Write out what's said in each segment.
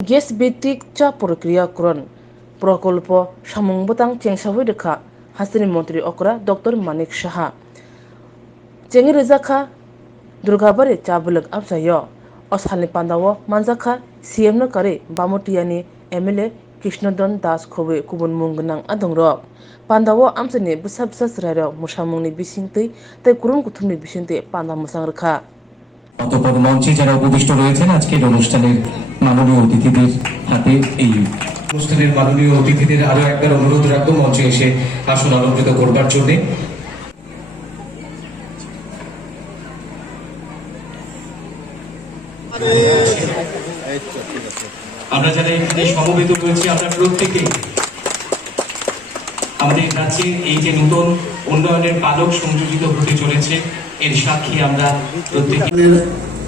Gas ভিত্তিক চা প্রক্রিয়াকরণ প্রকল্প সামংবতাং চেংসাহুই রেখা হাসিনি মন্ত্রী অকরা ডক্টর মানিক সাহা চেঙ্গি রেজাখা দুর্গাবাড়ি চা bullock আবসায় অসালনি পান্দাও মানজাখা CM নকারে বামটিয়ানি MLA Krishnadhan Das খবে কুবুন মুংগনাং আদংর পান্দাও আমসানি বুসা বুসা সরাইর মুসামুংনি বিসিংতৈ তাই কুরুন কুথুমনি বিসিংতৈ পান্দা মুসাং রেখা অতঃপর মঞ্চে যারা উপবিষ্ট রয়েছেন আজকের অনুষ্ঠানের মাননীয় অতিথিদের হাতে এই অনুষ্ঠানের মাননীয় অতিথিদের আরো একবার অনুরোধ রাখবো মঞ্চে এসে আসন অলঙ্কৃত করবার জন্য। আমরা যারা এখানে সমবেত রয়েছি আমরা প্রত্যেকে আমাদের কাছে এই যে নতুন উন্নয়নের পালক সংযোজিত হতে চলেছে এর সাক্ষী আমরা প্রত্যেকে।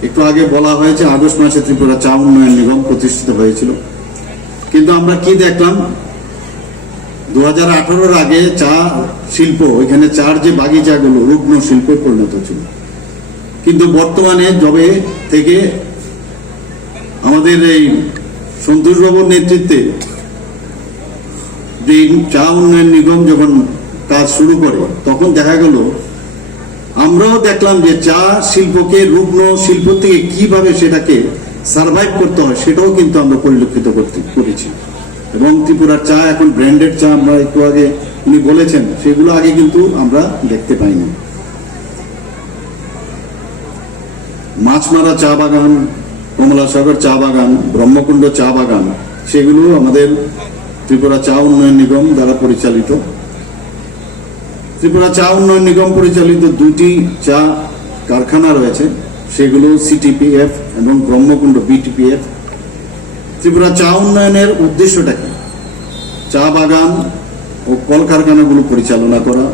একটু আগে বলা হয়েছে আগস্ট মাসে ত্রিপুরা চা উন্নয়ন নিগম প্রতিষ্ঠিত হয়েছিল, কিন্তু আমরা কি দেখলাম 2018-র আগে চা শিল্প ওইখানে চার যে বাগিচাগুলো রুগ্ন শিল্পে পরিণত ছিল, কিন্তু বর্তমানে যবে থেকে আমাদের এই সন্তোষবাবুর নেতৃত্বে যে চা উন্নয়ন নিগম যখন কাজ শুরু করে তখন দেখা গেল আমরাও দেখলাম যে চা শিল্পকে রুগ্ন শিল্প থেকে কিভাবে সেটাকে সার্ভাইভ করতে হয় সেটাও কিন্তু আমরা পরিলক্ষিত করেছি। এবং ত্রিপুরার চা এখন ব্র্যান্ডেড চা আমরা একটু আগে উনি বলেছেন সেগুলো আগে কিন্তু আমরা দেখতে পাইনি। মাছমারা চা বাগান, কমলাসাগর চা বাগান, ব্রহ্মকুণ্ড চা বাগান সেগুলো আমাদের ত্রিপুরা চা উন্নয়ন নিগম দ্বারা পরিচালিত। ত্রিপুরা চা উন্নয়ন নিগম পরিচালিত দুটি চা কারখানা রয়েছে, সেগুলো সিটিপিএফ এবং ব্রহ্মকুণ্ড বিটিপিএফ। ত্রিপুরা চা উন্নয়নের উদ্দেশ্যটা কি? চা বাগান ও কলকারখানাগুলো পরিচালনা করা,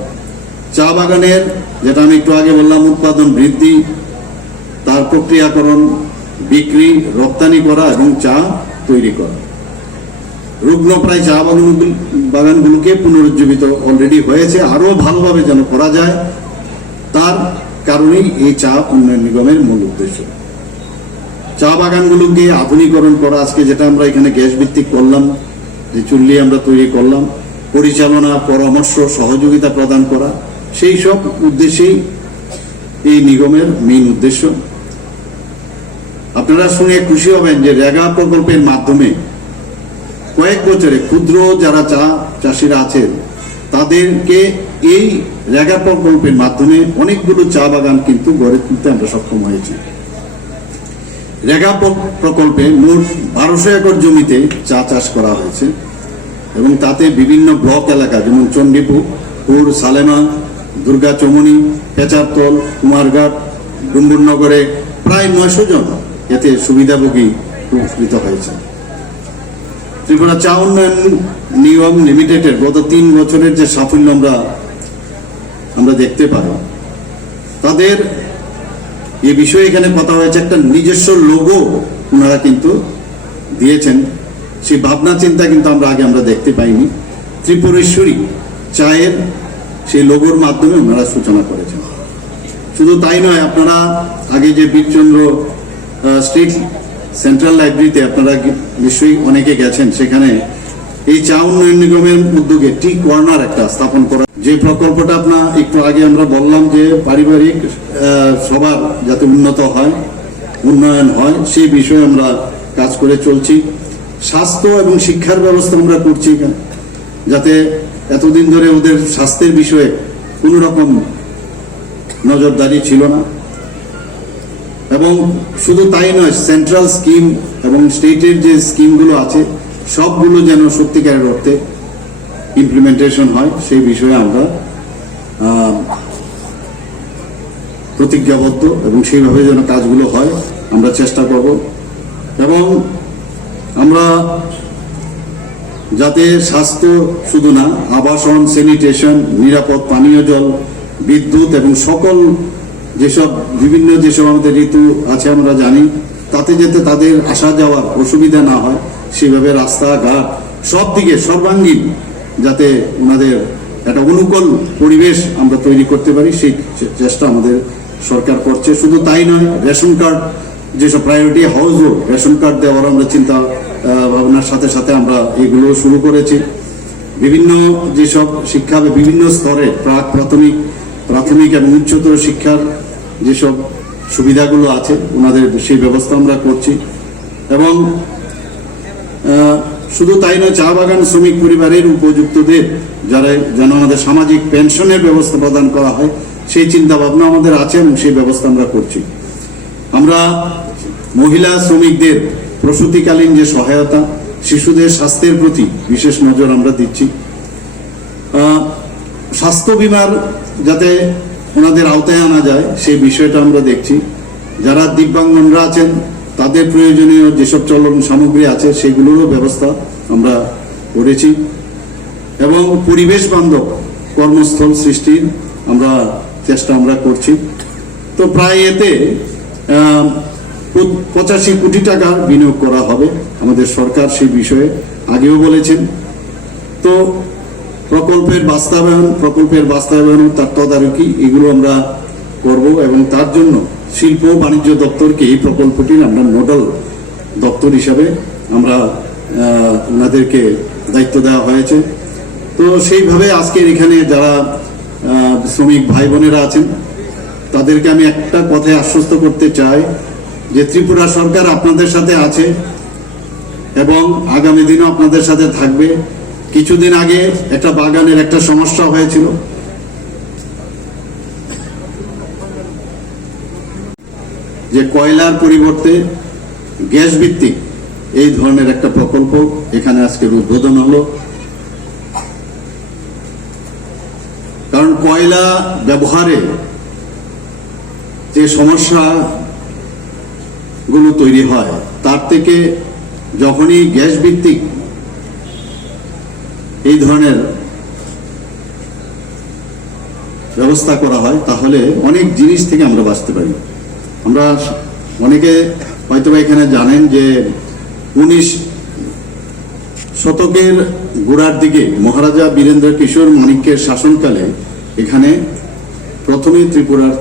চা বাগানের যেটা আমি একটু আগে বললাম উৎপাদন বৃদ্ধি, তার প্রক্রিয়াকরণ, বিক্রি, রপ্তানি করা এবং চা তৈরি করা। রুগ্নপ্রায় চা বাগানগুলোকে পুনরুজ্জীবিত অলরেডি হয়েছে, আরো ভালোভাবে যেন করা যায়, তার কারণেই এই চা উন্নয়ন নিগমের মূল উদ্দেশ্য। চা বাগানগুলোকে আধুনিকরণ করা, আজকে যেটা আমরা এখানে গ্যাস ভিত্তিক করলাম, যে চুল্লি আমরা তৈরি করলাম, পরিচালনা, পরামর্শ, সহযোগিতা প্রদান করা, সেই সব উদ্দেশ্যেই এই নিগমের মেইন উদ্দেশ্য। আপনারা শুনে খুশি হবেন যে রেগা প্রকল্পের মাধ্যমে কয়েক বছরে ক্ষুদ্র যারা চা চাষিরা আছেন তাদেরকে এই রেগা প্রকল্পের মাধ্যমে অনেকগুলো চা বাগান কিন্তু গড়ে তুলতে আমরা সক্ষম হয়েছি। রেগা প্রকল্পে মোট 1200 একর জমিতে চা চাষ করা হয়েছে এবং তাতে বিভিন্ন ব্লক এলাকা যেমন চণ্ডীপুর, সালেমা, দুর্গা চমনি, পেচারতল, কুমারঘাট, ডুম্বুরনগরে প্রায় 900 জন এতে সুবিধাভোগী উপকৃত হয়েছে। ত্রিপুরা চা উন্নয়ন নিগম লিমিটেডের গত 3 বছরের যে সাফল্য আমরা দেখতে পাই, তাদের এ বিষয়ে এখানে কথা হয়েছে, একটা নিজস্ব লোগো ওনারা কিন্তু দিয়েছেন। সেই ভাবনা চিন্তা কিন্তু আমরা দেখতে পাইনি। ত্রিপুরেশ্বরী চায়ের সেই লোগোর মাধ্যমে ওনারা সূচনা করেছেন। শুধু তাই নয়, আপনারা আগে যে বীরচন্দ্র স্ট্রিট সেন্ট্রাল লাইব্রেরিতে আপনারা নিশ্চয়ই অনেকে গেছেন, সেখানে এই চা উন্নয়ন নিগমের উদ্যোগে টি কর্নার একটা স্থাপন করা, যে প্রকল্পটা আপনার একটু আগে আমরা বললাম যে পারিবারিক সবার যাতে উন্নয়ন হয় সেই বিষয়ে আমরা কাজ করে চলছি। স্বাস্থ্য এবং শিক্ষার ব্যবস্থা আমরা করছি, যাতে এতদিন ধরে ওদের স্বাস্থ্যের বিষয়ে কোনো রকম নজরদারি ছিল না। এবং শুধু তাই নয়, সেন্ট্রাল স্কিম এবং স্টেটের যে স্কিমগুলো আছে সবগুলো যেন সত্যিকারের অর্থে ইমপ্লিমেন্টেশন হয় সেই বিষয়ে আমরা প্রতিজ্ঞাবদ্ধ এবং সেইভাবে যেন কাজগুলো হয় আমরা চেষ্টা করব। এবং আমরা যাতে স্বাস্থ্য শুধু না, আবাসন, স্যানিটেশন, নিরাপদ পানীয় জল, বিদ্যুৎ এবং সকল যেসব আমাদের ঋতু আছে আমরা জানি, তাতে যাতে তাদের আসা যাওয়ার অসুবিধা না হয় সেভাবে রাস্তাঘাট সব দিকে সর্বাঙ্গীন যাতে ওনাদের একটা অনুকূল পরিবেশ আমরা তৈরি করতে পারি সেই চেষ্টা আমাদের সরকার করছে। শুধু তাই নয়, রেশন কার্ড যেসব প্রায়োরিটি হাউস রেশন কার্ড দেওয়ার আমরা চিন্তা বাড়ানোর সাথে সাথে আমরা এগুলো শুরু করেছি। বিভিন্ন যেসব শিক্ষা বিভিন্ন স্তরে প্রাথমিক এবং উচ্চতর শিক্ষার যেসব সুবিধাগুলো আছে ওনাদের সেই ব্যবস্থা আমরা করছি। এবং শুধু তাই নয়, চা বাগান শ্রমিক পরিবারের উপযুক্তদের যারা যেন আমাদের সামাজিক পেনশনের ব্যবস্থা প্রদান করা হয় সেই চিন্তা ভাবনা আমাদের আছে এবং সেই ব্যবস্থা আমরা করছি। আমরা মহিলা শ্রমিকদের প্রসূতিকালীন যে সহায়তা, শিশুদের স্বাস্থ্যের প্রতি বিশেষ নজর আমরা দিচ্ছি। স্বাস্থ্য বিমার যাতে ওনাদের আওতায় আনা যায় সেই বিষয়টা আমরা দেখছি। যারা দিব্যাঙ্গনরা আছেন তাদের প্রয়োজনীয় যেসব চলন সামগ্রী আছে সেগুলোরও ব্যবস্থা আমরা করেছি এবং পরিবেশ বান্ধব কর্মস্থল সৃষ্টির চেষ্টা আমরা করছি। তো প্রায় এতে 85 কোটি টাকা বিনিয়োগ করা হবে, আমাদের সরকার সেই বিষয়ে আগেও বলেছেন। তো প্রকল্পের বাস্তবায়ন তার তদারকি এগুলো আমরা করব এবং তার জন্য শিল্প বাণিজ্য দপ্তরকে এই প্রকল্পটির আমরা নোডাল দপ্তর হিসাবে আমরা ওনাদেরকে দায়িত্ব দেওয়া হয়েছে। তো সেইভাবে আজকের এখানে যারা শ্রমিক ভাই বোনেরা আছেন তাদেরকে আমি একটা কথায় আশ্বস্ত করতে চাই যে ত্রিপুরা সরকার আপনাদের সাথে আছে এবং আগামী দিনও আপনাদের সাথে থাকবে। কিছুদিন আগে একটা বাগানের একটা সমস্যা হয়েছিল, যে কয়লার পরিবর্তে গ্যাস ভিত্তিক এই ধরনের একটা প্রকল্প এখানে আজকে উদ্বোধন হলো। কারণ কয়লা ব্যবহারে যে সমস্যাগুলো তৈরি হয় তার থেকে যখনই গ্যাস ভিত্তিক এই ধরনের ব্যবস্থা করা হয় তাহলে অনেক জিনিস থেকে আমরা বাঁচতে পারি। আমরা অনেকে হয়তো এখানে জানেন যে 19 শতকের গোড়ার দিকে মহারাজা বীরেন্দ্র কিশোর মানিক্যের শাসনকালে এখানে প্রথমে ত্রিপুরার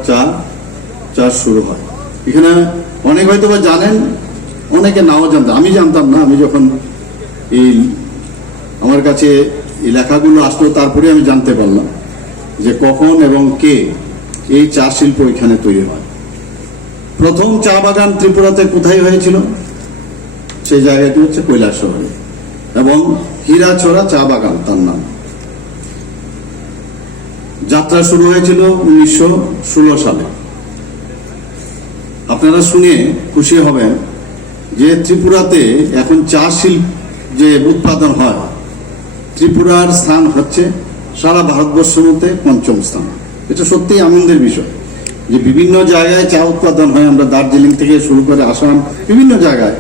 চাষ শুরু হয়। এখানে অনেক হয়তো বা জানেন, অনেকে নাও জানতেন, আমি জানতাম না। আমি যখন আমার কাছে এই লেখাগুলো আসলো তারপরে আমি জানতে পারলাম যে কখন এবং কে এই চা শিল্প এখানে তৈরি হয়। প্রথম চা বাগান ত্রিপুরাতে কোথায় হয়েছিল? সেই জায়গাটি হচ্ছে কৈলাসহরে এবং হীরাছড়া চা বাগান তার নাম। যাত্রা শুরু হয়েছিল 1916 সালে। আপনারা শুনে খুশি হবেন যে ত্রিপুরাতে এখন চা শিল্প যে উৎপাদন হয়, ত্রিপুরার স্থান হচ্ছে সারা ভারতবর্ষের মধ্যে 5ম স্থান। এটা সত্যিই আনন্দের বিষয় যে বিভিন্ন জায়গায় চা উৎপাদন হয়, আমরা দার্জিলিং থেকে শুরু করে আসাম বিভিন্ন জায়গায়।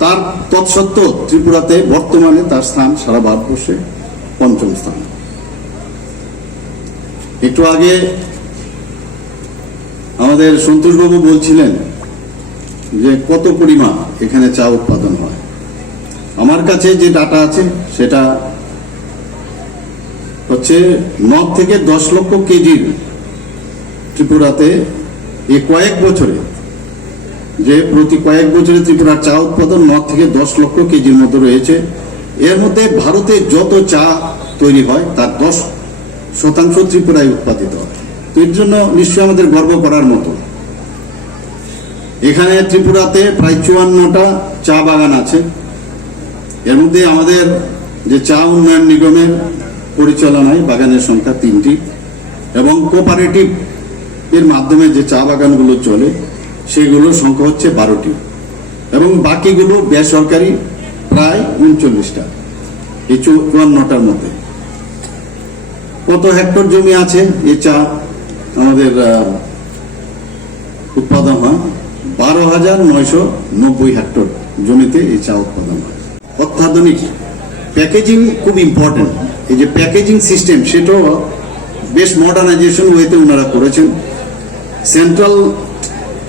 তার তৎসত্ত্বেও ত্রিপুরাতে বর্তমানে তার স্থান সারা ভারতবর্ষে 5ম স্থান। একটু আগে আমাদের সন্তোষবাবু বলছিলেন যে কত পরিমাণ এখানে চা উৎপাদন হয়। আমার কাছে যে ডাটা আছে সেটা হচ্ছে 9 থেকে 10 লক্ষ কেজির ত্রিপুরাতে এই কয়েক বছরে, যে প্রতি কয়েক বছরে ত্রিপুরার চা উৎপাদন 9 থেকে 10 লক্ষ কেজির মধ্যে রয়েছে। এর মধ্যে ভারতে যত চা তৈরি হয় তার 10% ত্রিপুরায় উৎপাদিত হয়। তো এর জন্য নিশ্চয়ই আমাদের গর্ব করার মতো। এখানে ত্রিপুরাতে প্রায় 54টা চা বাগান আছে। এর মধ্যে আমাদের যে চা উন্নয়ন নিগমের পরিচালনায় বাগানের সংখ্যা 3টি এবং কোঅপারেটিভ এর মাধ্যমে যে চা বাগানগুলো চলে সেগুলোর সংখ্যা হচ্ছে 12টি এবং বাকিগুলো বেসরকারি প্রায় 39টা। এই 54টার মধ্যে কত হেক্টর জমি আছে এই চা আমাদের উৎপাদন হয়? 12,990 হেক্টর জমিতে এই চা উৎপাদন হয়। অত্যাধুনিক প্যাকেজিং খুব ইম্পর্টেন্ট। এই যে প্যাকেজিং সিস্টেম সেটাও বেশ মডার্নাইজেশন ওয়েতে ওনারা করেছেন। সেন্ট্রাল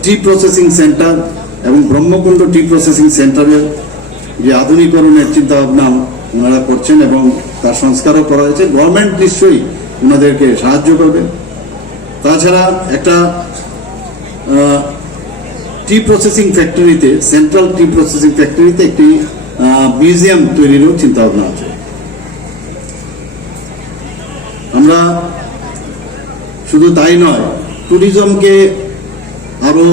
টি প্রসেসিং সেন্টার এবং ব্রহ্মকুণ্ড টি প্রসেসিং সেন্টারের যে আধুনিকরণের চিন্তা ভাবনা ওনারা করছেন এবং তার সংস্কারও করা হয়েছে। গভর্নমেন্ট নিশ্চয়ই ওনাদেরকে সাহায্য করবে। তাছাড়া একটা টি প্রসেসিং ফ্যাক্টরিতে, সেন্ট্রাল টি প্রসেসিং ফ্যাক্টরিতে একটি মিউজিয়াম তৈরিরও চিন্তা ভাবনা আছে। আমরা শুধু তাই নয়, ট্যুরিজমকে আরো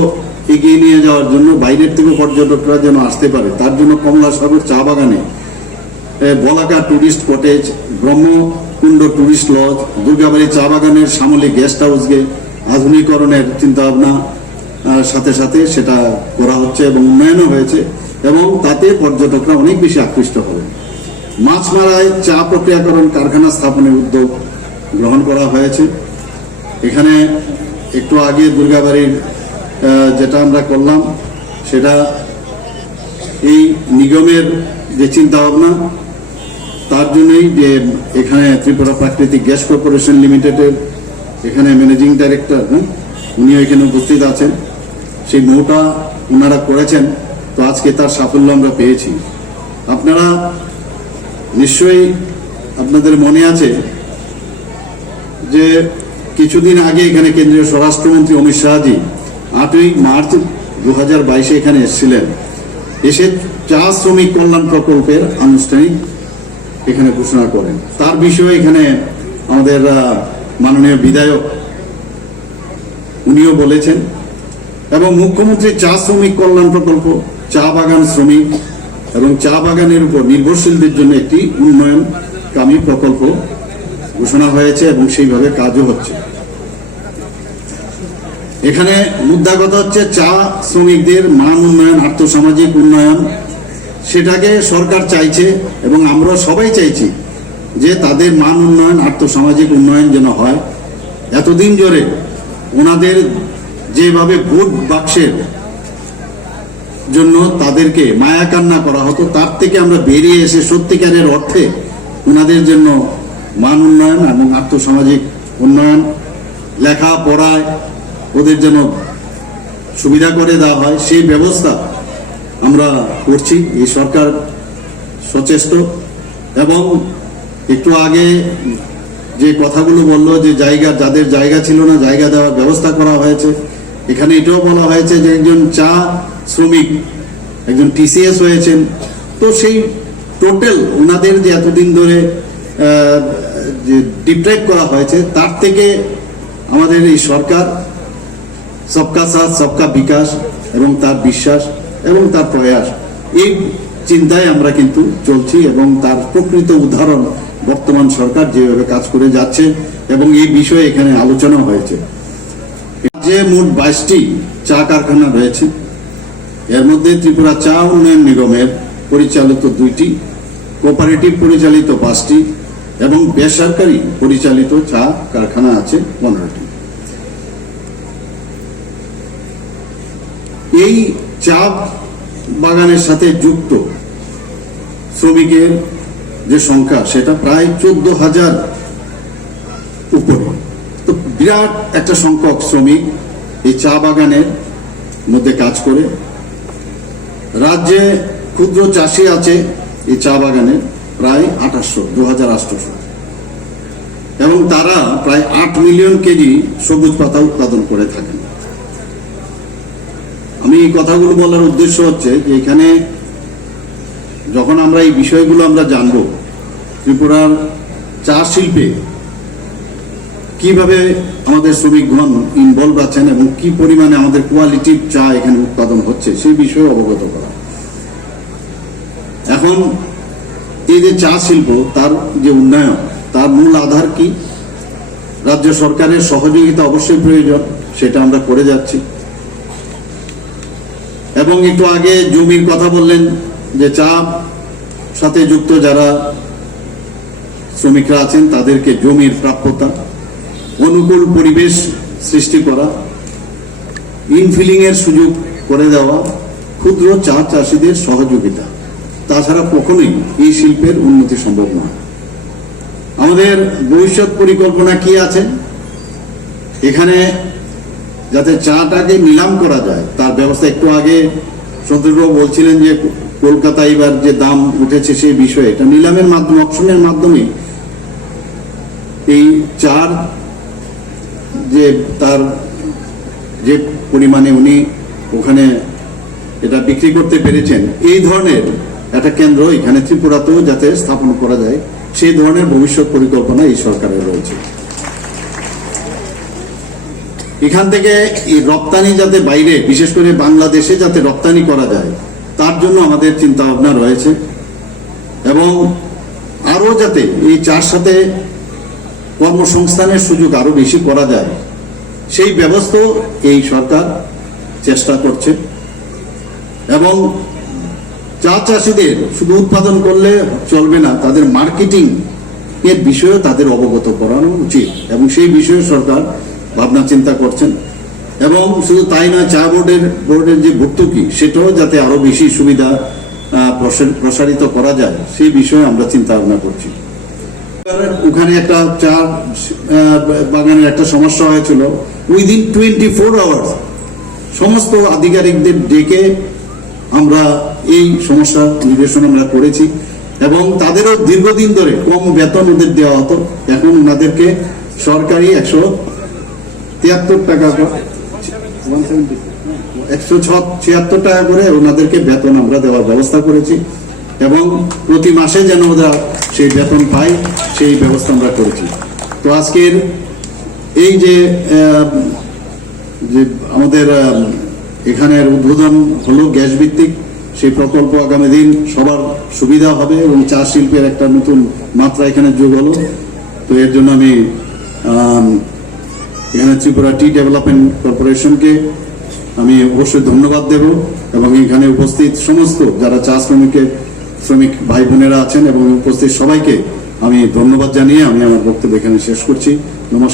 এগিয়ে নিয়ে যাওয়ার জন্য বাইরের থেকে পর্যটকরা যেন আসতে পারে, তার জন্য কমলাসাগর চা বাগানে Balaka tourist cottage, Brahmakunda tourist lodge, Durgabari চা বাগানের সামলে গেস্ট হাউসকে আধুনিকরণের চিন্তা ভাবনা সাথে সাথে সেটা করা হচ্ছে এবং উন্নয়নও হয়েছে, এবং তাতে পর্যটকরা অনেক বেশি আকৃষ্ট হবে। মাছমারায় চা প্রক্রিয়াকরণ কারখানা স্থাপনের উদ্যোগ গ্রহণ করা হয়েছে। এখানে একটু আগে দুর্গাবাড়ির যেটা আমরা করলাম, সেটা এই নিগমের যে চিন্তা ভাবনা, তার জন্যই যে এখানে ত্রিপুরা প্রাকৃতিক গ্যাস কর্পোরেশন লিমিটেডের এখানে ম্যানেজিং ডাইরেক্টর, উনিও এখানে উপস্থিত আছেন, সেই মৌটা ওনারা করেছেন। তো আজকে তার সাফল্য আমরা পেয়েছি। আপনারা নিশ্চয়ই, আপনাদের মনে আছে যে কিছুদিন আগে এখানে কেন্দ্রীয় স্বরাষ্ট্রমন্ত্রী অমিত শাহজি 8ই মার্চ 2022 এখানে এসেছিলেন, এসে চা শ্রমিক কল্যাণ প্রকল্পের আনুষ্ঠানিক এখানে ঘোষণা করেন। তার বিষয়ে এখানে আমাদের মাননীয় বিধায়ক উনিও বলেছেন, এবং মুখ্যমন্ত্রী চা শ্রমিক কল্যাণ প্রকল্প, চা বাগান শ্রমিক এবং চা বাগানের উপর নির্ভরশীলদের জন্য একটি উন্নয়নকামী প্রকল্প ঘোষণা হয়েছে এবং সেইভাবে কাজও হচ্ছে। এখানে মুদ্রা কথা হচ্ছে চা শ্রমিকদের মান উন্নয়ন, আর্থসামাজিক উন্নয়ন, সেটাকে সরকার চাইছে এবং আমরা সবাই চাইছি যে তাদের মান উন্নয়ন, আর্থসামাজিক উন্নয়ন যেন হয়। এতদিন ধরে ওনাদের যেভাবে ভোট বাক্সের জন্য তাদেরকে মায়া কান্না করা হতো, তার থেকে আমরা বেরিয়ে এসে সত্যিকারের অর্থে ওনাদের জন্য মান উন্নয়ন এবং আর্থসামাজিক উন্নয়ন, লেখাপড়ায় ওদের যেন সুবিধা করে দেওয়া হয়, সেই ব্যবস্থা আমরা করছি। এই সরকার সচেষ্ট। এবং একটু আগে যে কথাগুলো বললো যে জায়গা, যাদের জায়গা ছিল না জায়গা দেওয়ার ব্যবস্থা করা হয়েছে। এখানে এটাও বলা হয়েছে যে একজন চা শ্রমিক একজন টিসিএস হয়েছেন, তো সেই টোটাল ওনাদের যে এতদিন ধরে যে ডিপ্রাইভ করা হয়েছে, তার থেকে আমাদের এই সরকার সবকা সাথ সবকা বিকাশ এবং তার বিশ্বাস এবং তার প্রয়াস, এই চিন্তায় আমরা কিন্তু চলছি এবং তার প্রকৃত উদাহরণ বর্তমান সরকার যেভাবে কাজ করে যাচ্ছে এবং এই বিষয়ে এখানে আলোচনা হয়েছে। যে মোট 22টি চা কারখানা রয়েছে, এর মধ্যে ত্রিপুরা চা উন্নয়ন নিগমের পরিচালিত 2টি, কোঅপারেটিভ পরিচালিত 5টি এবং বেসরকারি পরিচালিত চা কারখানা আছে 15টি। এই চা বাগানের সাথে যুক্ত শ্রমিকের যে সংখ্যা, সেটা প্রায় 14,000 উপরে। তো বিরাট একটা সংখ্যক শ্রমিক এই চা বাগানের মধ্যে কাজ করে। রাজ্যে ক্ষুদ্র চাষি আছে এই চা বাগানে প্রায় 2,800 এবং তারা প্রায় 8 মিলিয়ন কেজি সবুজ পাতা উৎপাদন করে থাকেন। আমি এই কথাগুলো বলার উদ্দেশ্য হচ্ছে যে এখানে যখন আমরা এই বিষয়গুলো আমরা জানব, ত্রিপুরার চা শিল্পে কিভাবে আমাদের শ্রমিকগণ ইনভলভ আছেন এবং কি পরিমাণে আমাদের কোয়ালিটির চা এখানে উৎপাদন হচ্ছে, সেই বিষয়ে অবগত করা। এখন এই যে চা শিল্প, তার যে উন্নয়ন, তার মূল আধার কি? রাজ্য সরকারের সহযোগিতা অবশ্যই প্রয়োজন, সেটা আমরা করে যাচ্ছি। এবং একটু আগে জমির কথা বললেন, যে চা সাথে যুক্ত যারা শ্রমিকরা আছেন তাদেরকে জমির প্রাপ্যতা, অনুকূল পরিবেশ সৃষ্টি করা, ইনফিলিং এর সুযোগ করে দেওয়া, ক্ষুদ্র চা চাষীদের সহযোগিতা, তাছাড়া কখনোই এই শিল্পের উন্নতি সম্ভব নয়। আমাদের ভবিষ্যৎ পরিকল্পনা কি আছে? এখানে যাতে চাটাকে নিলাম করা যায় তার ব্যবস্থা। একটু আগে সন্তোষবাবু বলছিলেন যে কলকাতা এবার যে দাম উঠেছে সেই বিষয়ে, এটা নিলামের মাধ্যমে, অকশনের মাধ্যমে এই চার যে তার যে পরিমাণে উনি ওখানে এটা বিক্রি করতে পেরেছেন, এই ধরনের একটা কেন্দ্র এখানে ত্রিপুরাতেও যাতে স্থাপন করা যায় সেই ধরনের ভবিষ্যৎ পরিকল্পনা এই সরকারের রয়েছে। এখান থেকে এই রপ্তানি যাতে বাইরে, বিশেষ করে বাংলাদেশে যাতে রপ্তানি করা যায়, তার জন্য আমাদের চিন্তা ভাবনা রয়েছে। এবং আরো যাতে এই চার সাথে কর্মসংস্থানের সুযোগ আরো বেশি করা যায়, সেই ব্যবস্থাও এই সরকার চেষ্টা করছে। এবং চা চাষিদের শুধু উৎপাদন করলে চলবে না, তাদের মার্কেটিং এর বিষয়েও তাদের অবগত করানো উচিত, এবং সেই বিষয়ে সরকার ভাবনা চিন্তা করছেন। এবং শুধু তাই নয়, চা বোর্ডের যে ভর্তুকি, সেটাও যাতে আরো বেশি সুবিধা প্রসারিত করা যায়, সেই বিষয়ে আমরা চিন্তা ভাবনা করছি। ওখানে একটা চা বাগানের একটা সমস্যা হয়েছিল, উইদিন 24 আওয়ার্স সমস্ত আধিকারিকদের ডেকে আমরা এই সমস্যার নিরসন আমরা করেছি। এবং তাদেরও দীর্ঘদিন ধরে কম বেতন ওদের দেওয়া হতো, এখন ওনাদেরকে সরকারি 173 টাকা 176 টাকা করে ওনাদেরকে বেতন আমরা দেওয়ার ব্যবস্থা করেছি। এবং প্রতি মাসে যেন ওরা সেই বেতন পায়, সেই ব্যবস্থা আমরা করেছি। তো আজকের এই যে আমাদের এখানের উদ্বোধন হলো গ্যাস ভিত্তিক, সেই প্রকল্প আগামী দিন সবার সুবিধা হবে এবং চা শিল্পের একটা নতুন মাত্রা এখানে যোগ হলো। তো এর জন্য আমি এখানে ত্রিপুরা টি ডেভেলপমেন্ট কর্পোরেশনকে আমি অবশ্যই ধন্যবাদ দেব, এবং এখানে উপস্থিত সমস্ত যারা চা শ্রমিক ভাই বোনেরা আছেন এবং উপস্থিত সবাইকে আমি ধন্যবাদ জানিয়ে আমি আমার বক্তব্য এখানে শেষ করছি। নমস্কার।